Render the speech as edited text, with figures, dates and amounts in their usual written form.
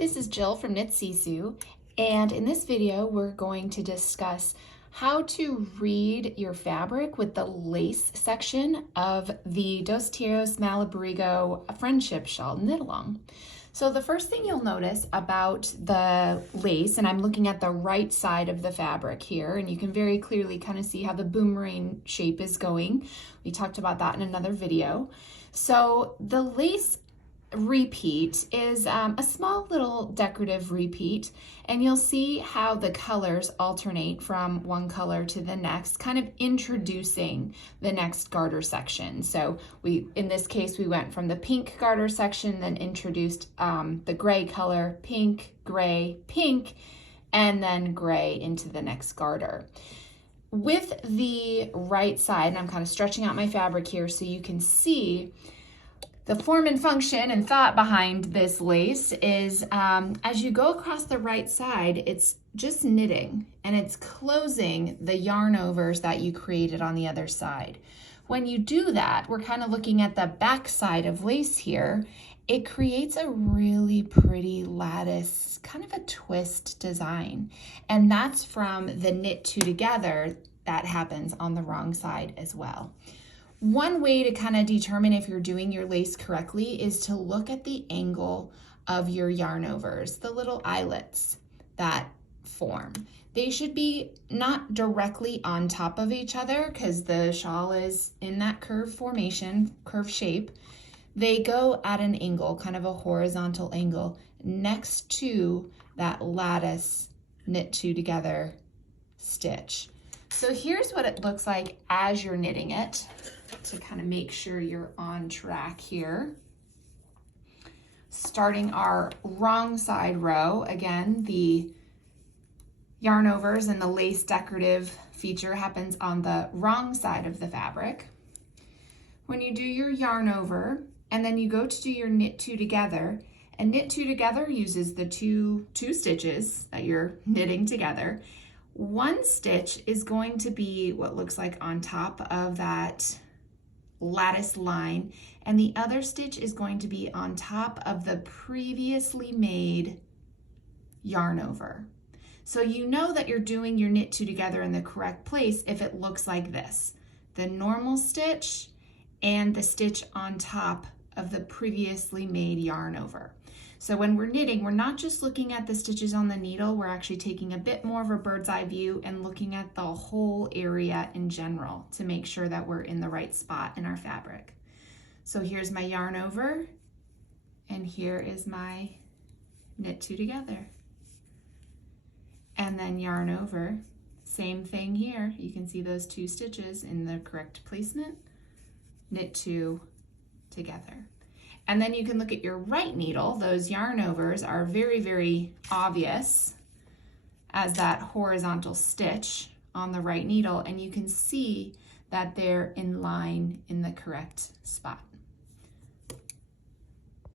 This is Jill from Knit Sisu, and in this video we're going to discuss how to read your fabric with the lace section of the Dos Tiros Malabrigo Friendship Shawl Knit Along. So the first thing you'll notice about the lace, and I'm looking at the right side of the fabric here, and you can very clearly kind of see how the boomerang shape is going. We talked about that in another video. So the lace repeat is a small little decorative repeat, and you'll see how the colors alternate from one color to the next, kind of introducing the next garter section. So in this case, we went from the pink garter section, then introduced the gray color, pink, gray, pink, and then gray into the next garter. With the right side, and I'm kind of stretching out my fabric here so you can see the form and function and thought behind this lace is as you go across the right side, it's just knitting and it's closing the yarn overs that you created on the other side. When you do that, we're kind of looking at the back side of lace here. It creates a really pretty lattice, kind of a twist design. And that's from the knit two together that happens on the wrong side as well. One way to kind of determine if you're doing your lace correctly is to look at the angle of your yarn overs, the little eyelets that form. They should be not directly on top of each other because the shawl is in that curve formation, curve shape. They go at an angle, kind of a horizontal angle, next to that lattice knit two together stitch. So here's what it looks like as you're knitting it, to kind of make sure you're on track here. Starting our wrong side row, again, the yarn overs and the lace decorative feature happens on the wrong side of the fabric. When you do your yarn over, and then you go to do your knit two together, and knit two together uses the two stitches that you're knitting together. One stitch is going to be what looks like on top of that lattice line, and the other stitch is going to be on top of the previously made yarn over. So you know that you're doing your knit two together in the correct place if it looks like this: the normal stitch and the stitch on top of the previously made yarn over. So when we're knitting, we're not just looking at the stitches on the needle, we're actually taking a bit more of a bird's eye view and looking at the whole area in general to make sure that we're in the right spot in our fabric. So here's my yarn over, and here is my knit two together. And then yarn over, same thing here. You can see those two stitches in the correct placement, knit two together. And then you can look at your right needle. Those yarn overs are very, very obvious as that horizontal stitch on the right needle, and you can see that they're in line in the correct spot.